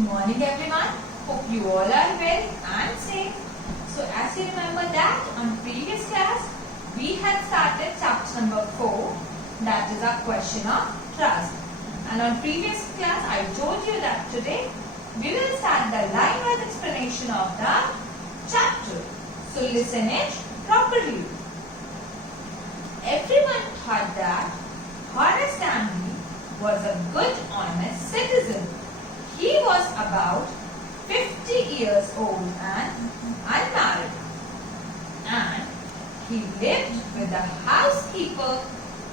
morning everyone. Hope you all are well and safe. So as you remember that on previous class we had started chapter number 4, that is our question of trust. And on previous class I told you that today we will start the line-wise explanation of the chapter. So listen it properly. Everyone thought that Horace Stanley was a good, honest citizen. He was about 50 years old and unmarried, and he lived with a housekeeper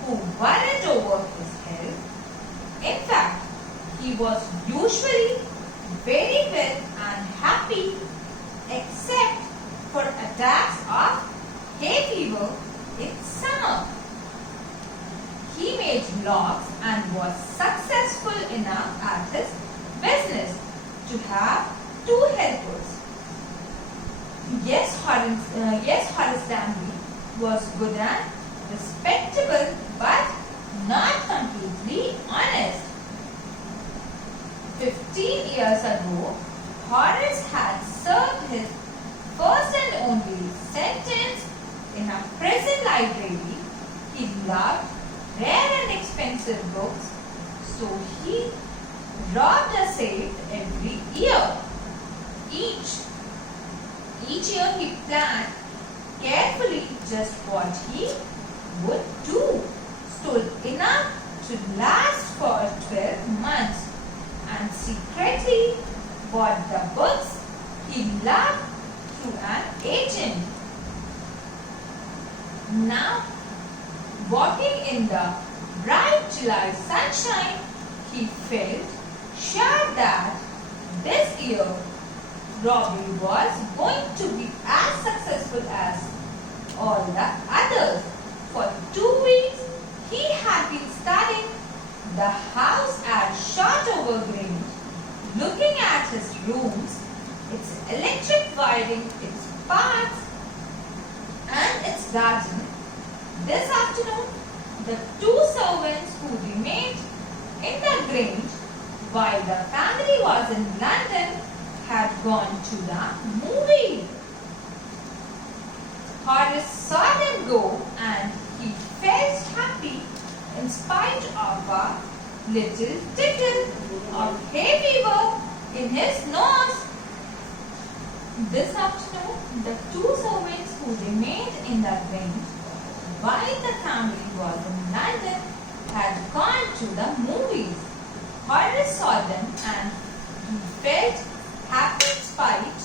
who worried over his health. In fact, he was usually very well and happy except for attacks of hay fever in summer. He made logs and was successful enough at his business to have 2 helpers. Yes, Horace Stanley was good and respectable, but not completely honest. 15 years ago, Horace had served his first and only sentence in a prison library. He loved rare and expensive books, so he robbed a safe every year. Each year he planned carefully just what he would do, stole enough to last for 12 months, and secretly bought the books he loved through an agent. Now, walking in the bright July sunshine, he felt sure that this year robbery was going to be as successful as all the others. For 2 weeks, he had been studying the house at Shotover Grange, looking at his rooms, its electric wiring, its paths, and its garden. This afternoon, the 2 servants who remained in the Grange while the family was in London had gone to the movie. Horace saw them go and he felt happy in spite of a little tickle of hay fever in his nose. This afternoon, the 2 servants who remained in the Grange while the family was in London had gone to the movies. Horace saw them and he felt happy in spite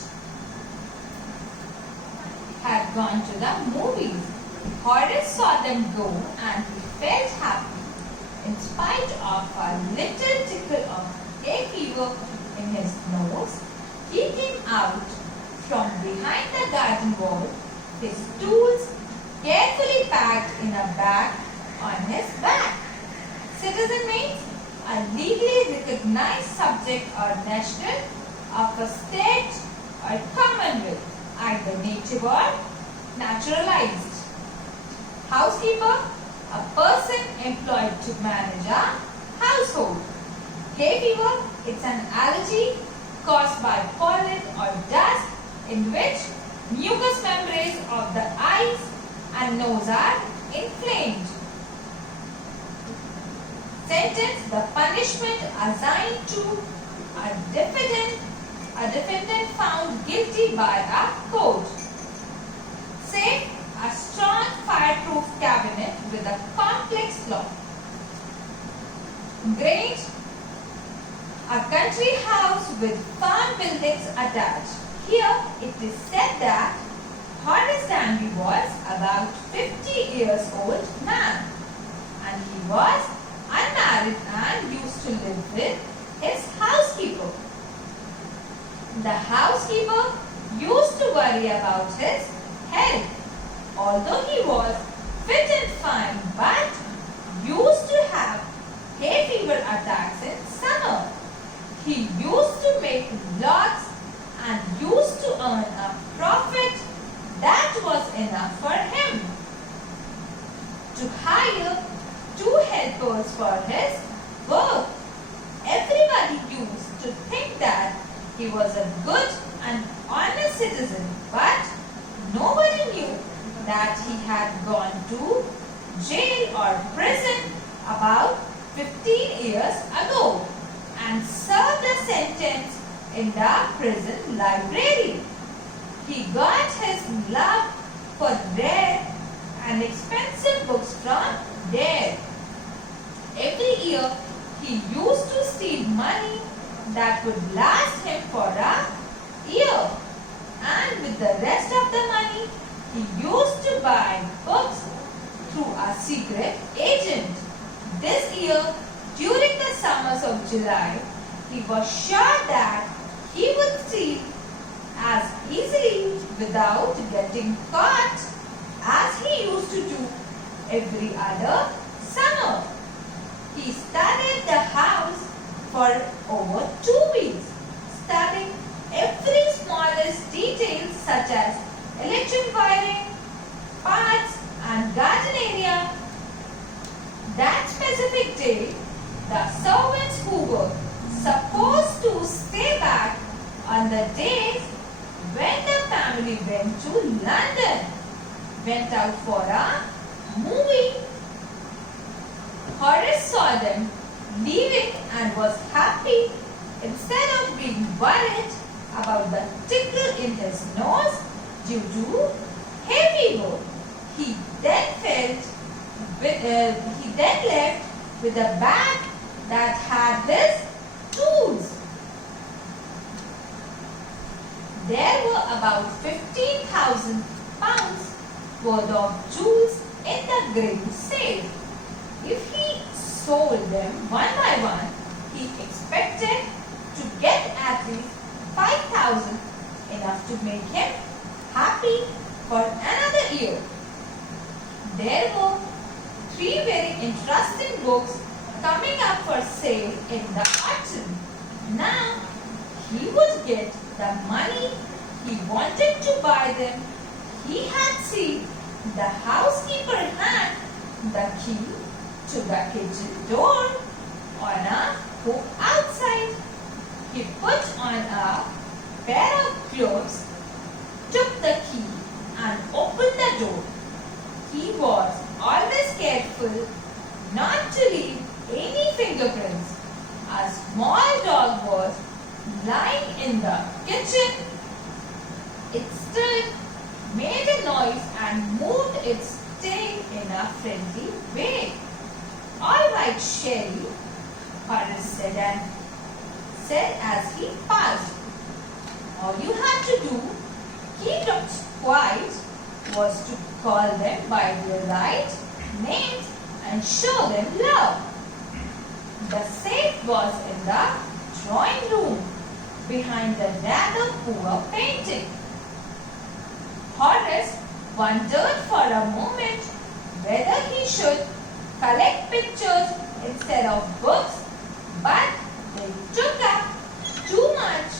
had gone to the movies. Horace saw them go and he felt happy in spite of a little tickle of hay fever in his nose. He came out from behind the garden wall, his tools carefully packed in a bag on his back. Citizen means a legally recognized subject or national of a state or commonwealth, either native or naturalized. Housekeeper, a person employed to manage a household. Hay fever, it's an allergy caused by pollen or dust in which mucous membranes of the eyes and nose are inflamed. Sentence, the punishment assigned to a defendant found guilty by a court. Say, a strong fireproof cabinet with a complex lock. Grange, a country house with farm buildings attached. Here it is said that Horace Stanley was about 50 years old man, and he was unmarried and used to live with his housekeeper. The housekeeper used to worry about his health, although he was fit and fine, but used to have hay fever attacks in summer. He used to make logs and used to earn a profit that was enough for him to hire 2 helpers for his work. Everybody used to think that He was a good and honest citizen, but nobody knew that he had gone to jail or prison about 15 years ago and served a sentence in the prison library. He got his love for rare and expensive books from there. Every year he used to steal money that would last him for a year, and with the rest of the money he used to buy books through a secret agent. This year, during the summers of July, he was sure that he would steal as easily without getting caught as he used to do every other summer. He studied the house for over 2 weeks, studying every smallest detail such as electric wiring, parts and garden area. That specific day, the servants who were supposed to stay back on the days when the family went to London went out for a movie. Horace saw them leaving and was happy instead of being worried about the tickle in his nose due to hay fever. He then left with a bag that had his tools. There were about 15,000 pounds worth of jewels in the gravy safe. If he sold them one by one, he expected to get at least 5,000, enough to make him happy for another year. There were 3 very interesting books coming up for sale in the autumn. Now he would get the money he wanted to buy them. He had seen the housekeeper hand the key to the kitchen door on a hook outside. He put on a pair of gloves, took the key and opened the door. He was always careful not to leave any fingerprints. A small dog was lying in the kitchen. It stood, made a noise and moved its tail in a friendly way. "All right, Sherry," Horace said as he passed. "All you had to do, keep it quiet, was to call them by their right names and show them love." The safe was in the drawing room behind the rather poor painting. Horace wondered for a moment whether he should collect pictures instead of books, but they took up too much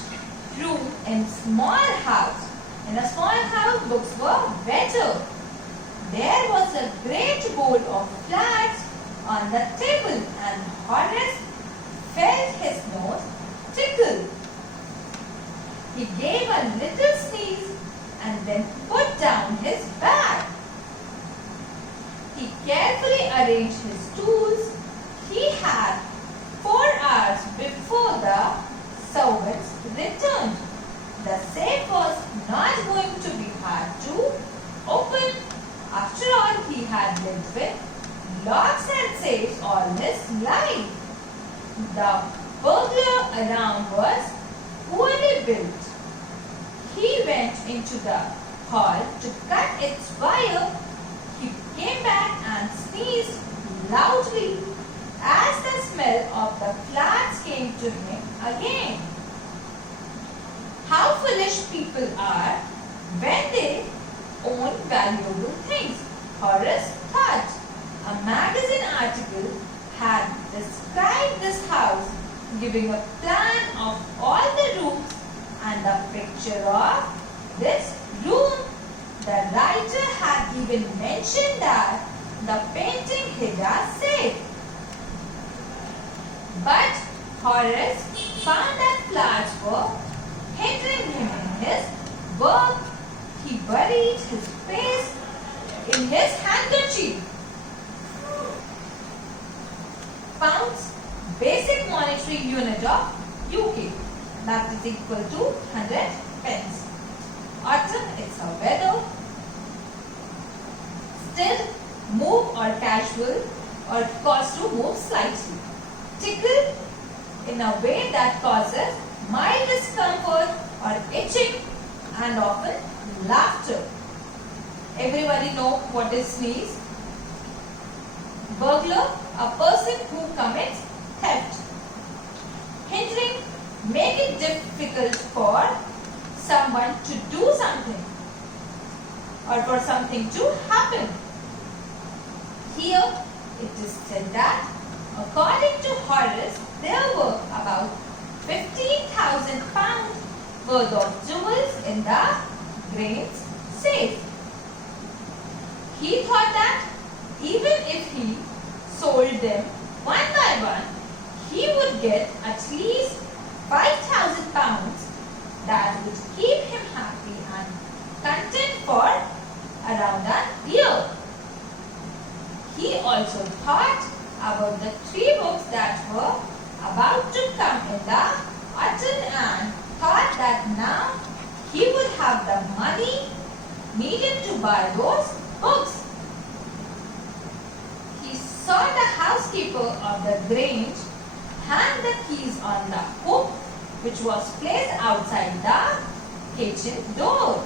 room in a small house. In a small house, books were better. There was a great bowl of flowers on the table and Horace felt his nose tickle. He gave a little sneeze and then put down his bag. He carefully arranged his tools. He had 4 hours before the servants returned. The safe was not going to be hard to open. After all, he had lived with locks and safes all his life. The burglar alarm was poorly built. He went into the hall to cut its wire. He came back and sneezed loudly as the smell of the flowers came to him again. How foolish people are when they own valuable things, Horace thought. A magazine article had described this house, giving a plan of all the rooms and a picture of this room. The writer had even mentioned that the painting hid a safe. But Horace found that flowers were his work. He buried his face in his handkerchief. Pounds, basic monetary unit of UK. That is equal to 100 pence. Autumn, it's a weather. Still, move or casual or cause to move slightly. Tickle, in a way that causes mild discomfort or itching and often laughter. Everybody know what is sneeze? Burglar, a person who commits theft. Hindering, make it difficult for someone to do something or for something to happen. Here it is said that according to Horace, there were about 15,000 pounds worth of jewels in the Grange safe. He thought that even if he sold them one by one, he would get at least 5,000 pounds that would keep him happy and content for around a year. He also thought about the 3 books that were about to come in the autumn and thought that now he would have the money needed to buy those books. He saw the housekeeper of the Grange hang the keys on the hook which was placed outside the kitchen door.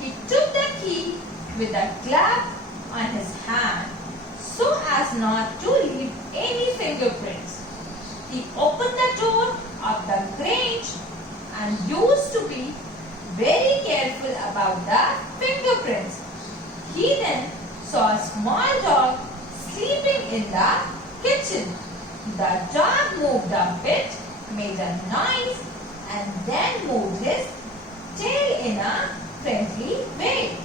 He took the key with a clap on his hand so as not to leave any fingerprints. He opened the door of the Grange and used to be very careful about the fingerprints. He then saw a small dog sleeping in the kitchen. The dog moved a bit, made a noise, and then moved his tail in a friendly way.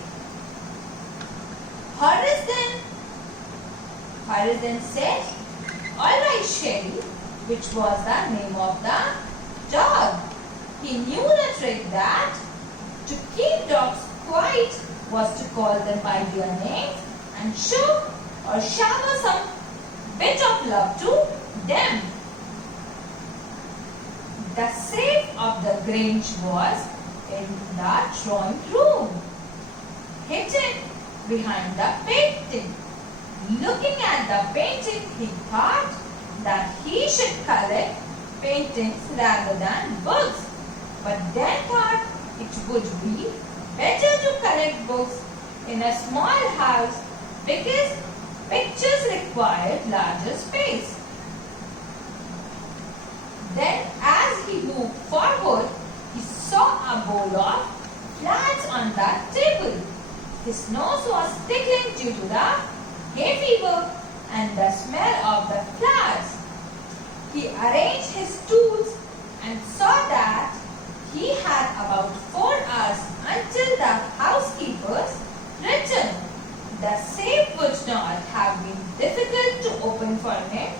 Horace then said, "All right, Sherry," which was the name of the dog. He knew the trick that to keep dogs quiet was to call them by their names and show or shower some bit of love to them. The safe of the Grange was in the drawing room, hidden behind the painting. Looking at the painting, he thought that he should collect paintings rather than books, but then thought it would be better to collect books in a small house because pictures required larger space. Then as he moved forward, he saw a bowl of flowers on the table. His nose was tickling due to the hay fever and the smell of the flowers. He arranged his tools and saw that he had about 4 hours until the housekeeper's return. The safe would not have been difficult to open for him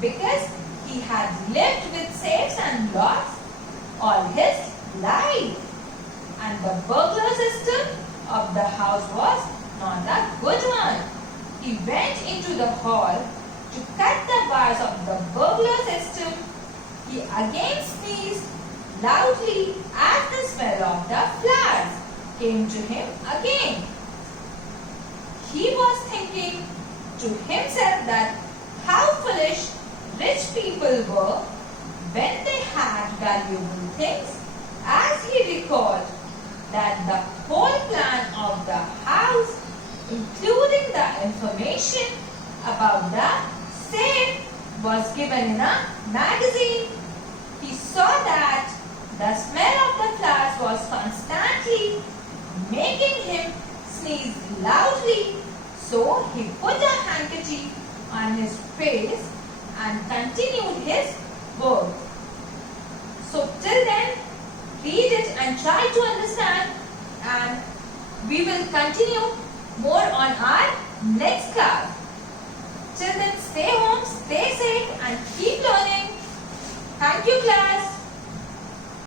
because he had lived with safes and locks all his life. And the burglar system of the house was not a good one. He went into the hall to cut the bars of the burglar system. He again sneezed loudly as the smell of the flowers came to him again. He was thinking to himself that how foolish rich people were when they had valuable things, as he recalled that the whole plan of the house, including the information about the safe, was given in a magazine. He saw that the smell of the flowers was constantly making him sneeze loudly, so he put a handkerchief on his face and continued his work. So till then, read it and try to understand, and we will continue more on our next class. Till then, stay home, stay safe and keep learning. Thank you, class.